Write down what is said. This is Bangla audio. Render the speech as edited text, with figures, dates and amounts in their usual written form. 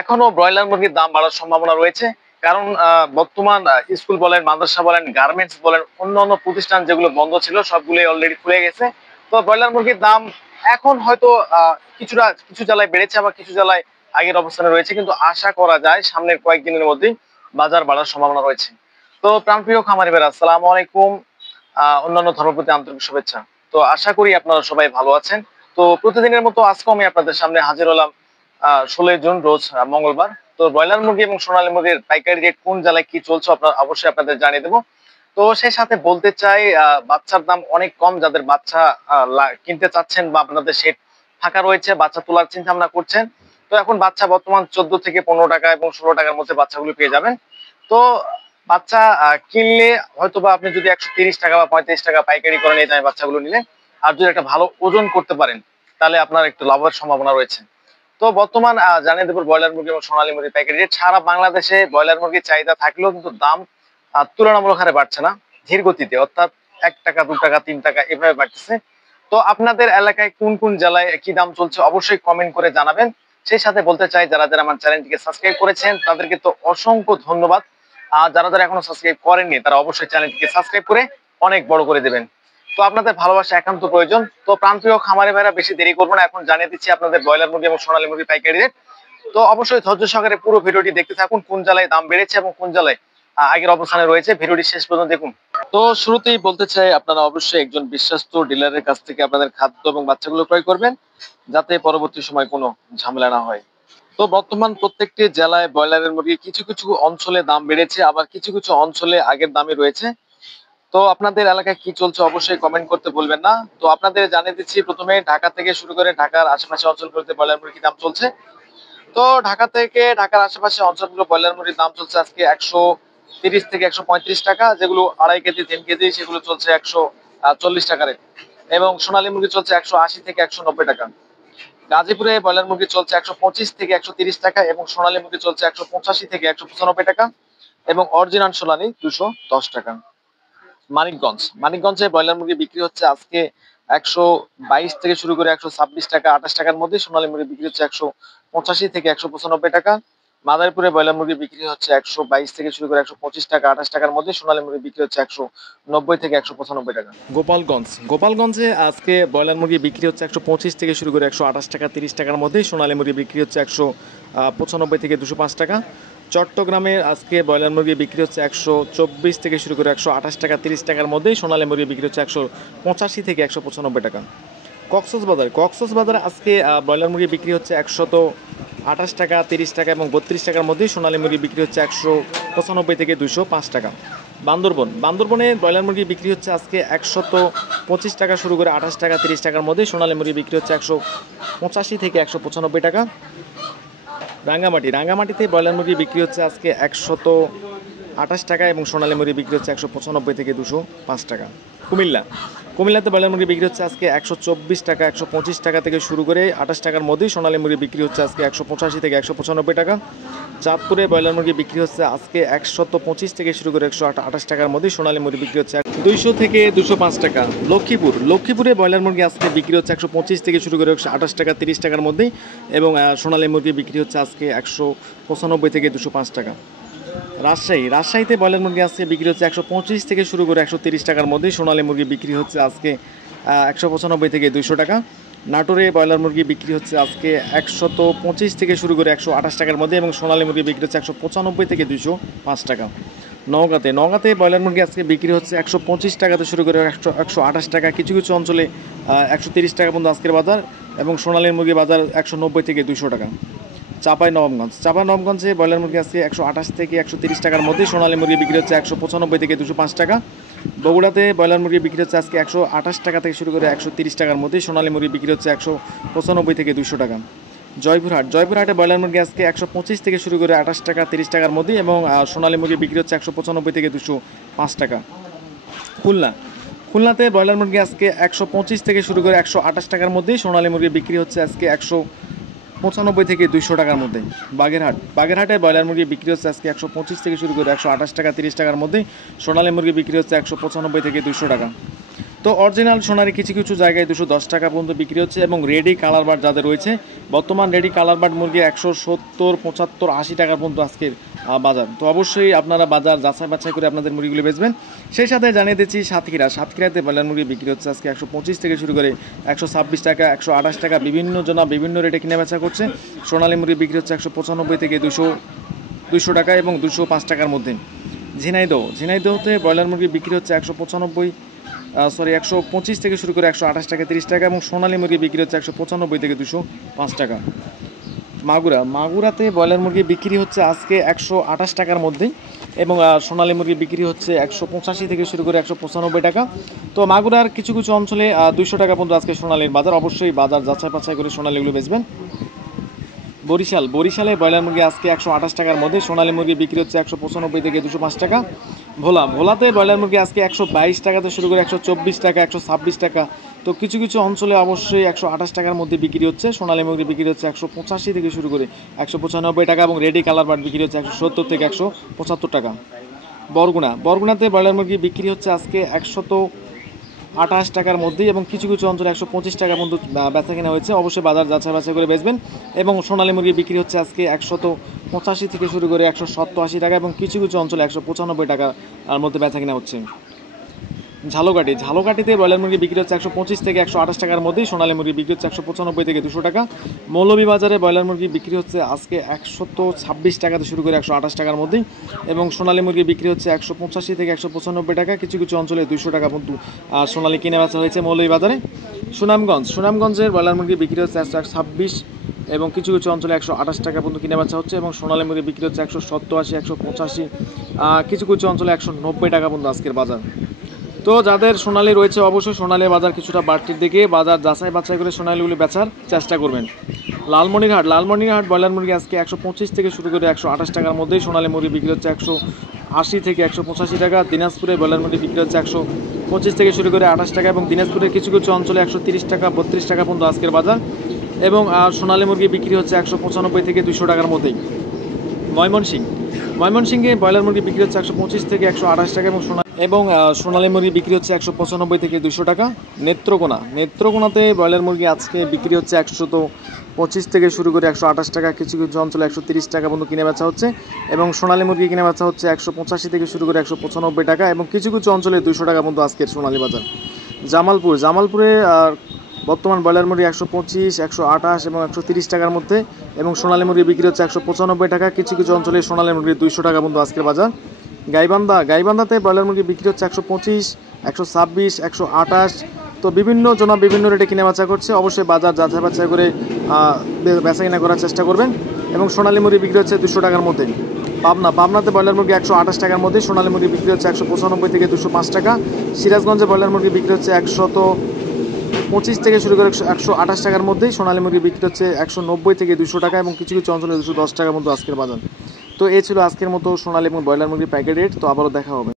এখনো ব্রয়লার মুরগির দাম বাড়ার সম্ভাবনা রয়েছে। কারণ বর্তমান স্কুল বলেন, মাদ্রাসা বলেন, গার্মেন্টস বলেন, অন্যান্য প্রতিষ্ঠান যেগুলো বন্ধ ছিল সবগুলোই অলরেডি খুলে গেছে। তো ব্রয়লার মুরগির দাম এখন হয়তো কিছু জেলায় বেড়েছে, আবার কিছু জেলায় আগের অবস্থানে রয়েছে, কিন্তু আশা করা যায় সামনের কয়েকদিনের মধ্যেই বাজার বাড়ার সম্ভাবনা রয়েছে। তো প্রাণপ্রিয় খামারি ভাইরা, আসসালামু আলাইকুম। অন্যান্য ধর্মের প্রতি আন্তরিক শুভেচ্ছা। তো আশা করি আপনারা সবাই ভালো আছেন। তো প্রতিদিনের মতো আজকেও আমি আপনাদের সামনে হাজির হলাম 16 জুন রোজ মঙ্গলবার। তো ব্রয়লার মুরগি এবং সোনালী মুরগির পাইকারি রেট কোন জেলায় কি চলছে অবশ্যই আপনাদের জানিয়ে দেবো। তো সেই সাথে বলতে চাই, বাচ্চার দাম অনেক কম। যাদের বাচ্চা কিনতে চাচ্ছেন বা আপনাদের সেট ফাঁকা রয়েছে, বাচ্চা তোলার চিন্তা ভাবনা করছেন, তো এখন বাচ্চা বর্তমান 14 থেকে 15 টাকা এবং 16 টাকার মধ্যে বাচ্চাগুলো পেয়ে যাবেন। তো বাচ্চা কিনলে হয়তো বা আপনি যদি 130 টাকা বা 35 টাকা পাইকারি করে নিয়ে যান বাচ্চাগুলো নিলে, আর যদি একটা ভালো ওজন করতে পারেন তাহলে আপনার একটু লাভের সম্ভাবনা রয়েছে। তো বর্তমান জানিয়ে দেবো ব্রয়লার মুরগি এবং সোনালী মুরগির পাইকারি রেট। সারা বাংলাদেশে ব্রয়লার মুরগির চাহিদা থাকলেও কিন্তু দাম তুলনামূলক হারে বাড়ছে না, ধীর গতিতে, অর্থাৎ 1 টাকা 2 টাকা 3 টাকা এভাবে বাড়তেছে। তো আপনাদের এলাকায় কোন কোন জেলায় কি দাম চলছে অবশ্যই কমেন্ট করে জানাবেন। সেই সাথে বলতে চাই, যারা যারা আমার চ্যানেলটিকে সাবস্ক্রাইব করেছেন তাদেরকে তো অসংখ্য ধন্যবাদ। আর যারা যারা এখনো সাবস্ক্রাইব করেননি তারা অবশ্যই চ্যানেলটিকে সাবস্ক্রাইব করে অনেক বড় করে দেবেন। তো আপনাদের ভালোবাসা একান্ত প্রয়োজন। তো প্রান্তীয় খামারি ভাইরা, বেশি দেরি করবো না, এখন জানিয়ে দিচ্ছি আপনাদের ব্রয়লার মুরগি এবং সোনালী মুরগি পাইকারি রেট। তো অবশ্যই ধৈর্য সহকারে পুরো ভিডিওটি দেখতে থাকুন, কোন জেলায় দাম বেড়েছে এবং কোন জেলায় আগের অবস্থানে রয়েছে, ভিডিওটি শেষ পর্যন্ত দেখুন। তো শুরুতেই বলতে চাই, আপনারা অবশ্যই একজন বিশ্বস্ত ডিলারের কাছ থেকে আপনাদের খাদ্য এবং বাচ্চাগুলো ক্রয় করবেন, যাতে পরবর্তী সময় কোনো ঝামেলা না হয়। তো বর্তমান প্রত্যেকটি জেলায় ব্রয়লারের মুরগি কিছু কিছু অঞ্চলে দাম বেড়েছে, আবার কিছু কিছু অঞ্চলে আগের দামই রয়েছে। তো আপনাদের এলাকায় কি চলছে অবশ্যই কমেন্ট করতে ভুলবেন না। তো আপনাদের জানিয়ে দিচ্ছি, প্রথমে ঢাকা থেকে শুরু করে ঢাকার আশেপাশে অঞ্চলগুলোতে ব্রয়লার মুরগির দাম চলছে। তো ঢাকা থেকে ঢাকার আশেপাশে অঞ্চলগুলো ব্রয়লার মুরগির দাম চলছে আজকে 130 থেকে 135 টাকা, যেগুলো 2.5 কেজি 3 কেজি সেগুলো চলছে 140 টাকা রেট, এবং সোনালী মুরগি চলছে 180 থেকে 190 টাকা। গাজীপুরে ব্রয়লার মুরগি চলছে 125 থেকে 130 টাকা, এবং সোনালী মুরগি চলছে 185 থেকে 195 টাকা, এবং অরিজিনাল সোনালী 210 টাকা। মানিকগঞ্জে ব্রয়লার মুরগি বিক্রি হচ্ছে আজকে 122 থেকে শুরু করে 126 টাকা 28 টাকার মধ্যে। সোনালী মুরগি বিক্রি হচ্ছে 185 থেকে 195 টাকা। মাদারীপুরে ব্রয়লার মুরগি বিক্রি হচ্ছে 122 থেকে শুরু করে 125 টাকা 28 টাকার মধ্যে। সোনালী মুরগি বিক্রি হচ্ছে 190 থেকে 195 টাকা। গোপালগঞ্জে আজকে ব্রয়লার মুরগি বিক্রি হচ্ছে 125 থেকে শুরু করে 128 টাকা 30 টাকার মধ্যে। সোনালী মুরগি বিক্রি হচ্ছে 195 থেকে 205 টাকা। চট্টগ্রামে আজকে ব্রয়লার মুরগি বিক্রি হচ্ছে 124 থেকে শুরু করে 128 টাকা 30 টাকার মধ্যে। সোনালী মুরগি বিক্রি হচ্ছে 185 থেকে 195 টাকা। কক্সবাজারে আজকে ব্রয়লার মুরগি বিক্রি হচ্ছে 128 টাকা 30 টাকা এবং 32 টাকার মধ্যে। সোনালী মুরগি বিক্রি হচ্ছে 195 থেকে 205 টাকা। বান্দরবনে ব্রয়লার মুরগি বিক্রি হচ্ছে আজকে 125 টাকা শুরু করে 28 টাকা 30 টাকার মধ্যে। সোনালী মুরগি বিক্রি হচ্ছে 185 থেকে 195 টাকা। রাঙ্গামাটিতে ব্রয়লার মুরগি বিক্রি হচ্ছে আজকে 128 টাকা এবং সোনালী মুরগি বিক্রি হচ্ছে 195 থেকে 205 টাকা। কুমিল্লাতে ব্রয়লার মুরগি বিক্রি হচ্ছে আজকে 124 টাকা 125 টাকা থেকে শুরু করে 28 টাকার মধ্যেই। সোনালী মুরগি বিক্রি হচ্ছে আজকে 185 থেকে 195 টাকা। চাঁদপুরে ব্রয়লার মুরগি বিক্রি হচ্ছে আজকে 125 থেকে শুরু করে 128 টাকার মধ্যে। সোনালী মুরগি বিক্রি হচ্ছে 200 থেকে 205 টাকা। লক্ষ্মীপুরে ব্রয়লার মুরগি আজকে বিক্রি হচ্ছে 125 থেকে শুরু করে 128 টাকা 30 টাকার মধ্যেই, এবং সোনালী মুরগি বিক্রি হচ্ছে আজকে 195 থেকে 205 টাকা। রাজশাহীতে ব্রয়লার মুরগি আজকে বিক্রি হচ্ছে 125 থেকে শুরু করে 130 টাকার মধ্যে। সোনালী মুরগি বিক্রি হচ্ছে আজকে 195 থেকে 200 টাকা। নাটোরে ব্রয়লার মুরগি বিক্রি হচ্ছে আজকে 125 থেকে শুরু করে 128 টাকার মধ্যে, এবং সোনালী মুরগি বিক্রি হচ্ছে 195 থেকে 205 টাকা। নওগাঁতে ব্রয়লার মুরগি আজকে বিক্রি হচ্ছে 125 টাকাতে শুরু করে 128 টাকা। কিছু কিছু অঞ্চলে 130 টাকা পর্যন্ত আজকের বাজার, এবং সোনালী মুরগি বাজার 190 থেকে 200 টাকা। চাঁপাইনবাবগঞ্জে ব্রয়লার মুরগি আজকে 128 থেকে 130 টাকার মধ্যে। সোনালী মুরগি বিক্রি হচ্ছে 195 থেকে 205 টাকা। বগুড়াতে ব্রয়লার মুরগি বিক্রি হচ্ছে আজকে 128 টাকা থেকে শুরু করে 130 টাকার মধ্যে। সোনালী মুরগি বিক্রি হচ্ছে 195 থেকে 200 টাকা। জয়পুরহাটে ব্রয়লার মুরগি আজকে 125 থেকে শুরু করে 28 টাকা 30 টাকার মধ্যে, এবং সোনালী মুরগি বিক্রি হচ্ছে 195 থেকে 205 টাকা। খুলনাতে ব্রয়লার মুরগি আজকে 125 থেকে শুরু করে 128 টাকার মধ্যে। সোনালী মুরগি বিক্রি হচ্ছে আজকে 195 থেকে 200 টাকার মধ্যে। বাগেরহাটে ব্রয়লার মুরগি বিক্রি হচ্ছে আজকে 125 থেকে শুরু করে 128 টাকা 30 টাকার মধ্যে। সোনালী মুরগি বিক্রি হচ্ছে 195 থেকে 200 টাকা। তো অরিজিনাল সোনারি কিছু কিছু জায়গায় 210 টাকা পর্যন্ত বিক্রি হচ্ছে এবং রেডি কালার বার্ড যাদের রয়েছে বর্তমান রেডি কালার বার্ড মুরগি 170, 75, 80 টাকা পর্যন্ত আজকের বাজার। তো অবশ্যই আপনারা বাজার যাচাই বাছাই করে আপনাদের মুরগিগুলো বেচবেন। সেই সাথে জানিয়ে দিচ্ছি সাতক্ষীরাতে ব্রয়লার মুরগি বিক্রি হচ্ছে আজকে 125 থেকে শুরু করে 126 টাকা, 128 টাকা, বিভিন্ন জনা বিভিন্ন রেটে কিনে বেচা করছে। সোনালী মুরগি বিক্রি হচ্ছে 195 থেকে 200 টাকা এবং 205 টাকার মধ্যে। ঝিনাইদহতে ব্রয়লার মুরগি বিক্রি হচ্ছে 125 থেকে শুরু করে 128 টাকা, 30 টাকা এবং সোনালী মুরগি বিক্রি হচ্ছে 195 থেকে 205 টাকা। মাগুরাতে ব্রয়লার মুরগি বিক্রি হচ্ছে আজকে 128 টাকার মধ্যেই এবং সোনালী মুরগি বিক্রি হচ্ছে 185 থেকে শুরু করে 195 টাকা। তো মাগুরার কিছু কিছু অঞ্চলে 200 টাকা পর্যন্ত আজকে সোনালীর বাজার। অবশ্যই বাজার যাচাই বাছাই করে সোনালীগুলো বেচবেন। বরিশালে ব্রয়লার মুরগি আজকে 128 টাকার মধ্যে, সোনালী মুরগি বিক্রি হচ্ছে 195 থেকে 205 টাকা। ভোলাতে ব্রয়লার মুরগি আজকে 122 টাকাতে শুরু করে 124 টাকা, 126 টাকা। তো কিছু কিছু অঞ্চলে অবশ্যই 128 টাকার মধ্যে বিক্রি হচ্ছে। সোনালী মুরগি বিক্রি হচ্ছে 185 থেকে শুরু করে 195 টাকা এবং রেডি কালার বার্ড বিক্রি হচ্ছে 170 থেকে 175 টাকা। বরগুনাতে ব্রয়লার মুরগি বিক্রি হচ্ছে আজকে 128 টাকার মধ্যেই এবং কিছু কিছু অঞ্চলে 125 টাকা পর্যন্ত বেচা কেনা হয়েছে। অবশ্যই বাজার যাচাই বাছাই করে বেচবেন। এবং সোনালী মুরগি বিক্রি হচ্ছে আজকে 185 থেকে শুরু করে 170-80 টাকা এবং কিছু কিছু অঞ্চলে 195 টাকার মধ্যে বেচা কেনা হচ্ছে। ঝালকাঠিতে ব্রয়লার মুরগি বিক্রি হচ্ছে 125 থেকে 128 টাকার মধ্যেই, সোনালী মুরগি বিক্রি হচ্ছে 195 থেকে 200 টাকা। মৌলভীবাজারে ব্রয়লার মুরগি বিক্রি হচ্ছে আজকে 126 টাকাতে শুরু করে 128 টাকার মধ্যেই এবং সোনালী মুরগি বিক্রি হচ্ছে 185 থেকে 195 টাকা। কিছু কিছু অঞ্চলে 200 টাকা পর্যন্ত সোনালী কিনে বেচা হয়েছে মৌলভীবাজারে। সুনামগঞ্জের ব্রয়লার মুরগি বিক্রি হচ্ছে 126 এবং কিছু কিছু অঞ্চলে 128 টাকা পর্যন্ত কিনে বেচা হচ্ছে এবং সোনালী মুরগি বিক্রি হচ্ছে 170, 185, কিছু কিছু অঞ্চলে 190 টাকা পর্যন্ত আজকের বাজার। তো যাদের সোনালী রয়েছে অবশ্যই সোনালীর বাজার কিছুটা বাড়তির দিকে, বাজার যাচাই বাছাই করে সোনালীগুলি বেচার চেষ্টা করবেন। লালমনিরহাট ব্রয়লার মুরগি আজকে 125 থেকে শুরু করে 128 টাকার মধ্যেই, সোনালী মুরগি বিক্রি হচ্ছে 180 থেকে 185 টাকা। দিনাজপুরে ব্রয়লার মুরগি বিক্রি হচ্ছে 125 থেকে শুরু করে 28 টাকা এবং দিনাজপুরের কিছু কিছু অঞ্চলে 130 টাকা, 32 টাকা পর্যন্ত আজকের বাজার এবং সোনালী মুরগি বিক্রি হচ্ছে 195 থেকে 200 টাকার মধ্যেই। ময়মনসিংহে ব্রয়লার মুরগি বিক্রি হচ্ছে 125 থেকে 128 টাকা এবং সোনালী মুরগি বিক্রি হচ্ছে 195 থেকে 200 টাকা। নেত্রকোনাতে ব্রয়লার মুরগি আজকে বিক্রি হচ্ছে 125 থেকে শুরু করে 128 টাকা, কিছু কিছু অঞ্চলে 130 টাকা পর্যন্ত কিনে বেচা হচ্ছে এবং সোনালী মুরগি কিনে বেচা হচ্ছে 185 থেকে শুরু করে 195 টাকা এবং কিছু কিছু অঞ্চলে 200 টাকা পর্যন্ত আজকের সোনালী বাজার। জামালপুরে বর্তমান ব্রয়লার মুরগি 125, 128 এবং 130 টাকার মধ্যে এবং সোনালী মুরগি বিক্রি হচ্ছে 195 টাকা। কিছু কিছু অঞ্চলে সোনালী মুরগি 200 টাকা পর্যন্ত আজকের বাজার। গাইবান্ধাতে ব্রয়লার মুরগি বিক্রি হচ্ছে 125, 126, 128। তো বিভিন্ন রেটে কিনে বেচা করছে। অবশ্যই বাজার যাচাই বাছাই করে বেচা কিনা করার চেষ্টা করবেন এবং সোনালী মুরগি বিক্রি হচ্ছে 200 টাকার মধ্যে। পাবনাতে ব্রয়লার মুরগি 128 টাকার মধ্যে, সোনালী মুরগি বিক্রি হচ্ছে 195 থেকে 205 টাকা। সিরাজগঞ্জে ব্রয়লার মুরগি বিক্রি হচ্ছে 125 থেকে শুরু করে 128 টাকার মধ্যেই, সোনালী মুরগি বিক্রি হচ্ছে 190 থেকে 200 টাকা এবং কিছু কিছু অঞ্চলে 210 টাকার মতো আজকের বাজার। তো এই ছিল আজকের মতো সোনালী এবং ব্রয়লার মুরগির প্যাকেট রেট। তো আবারও দেখা হবে।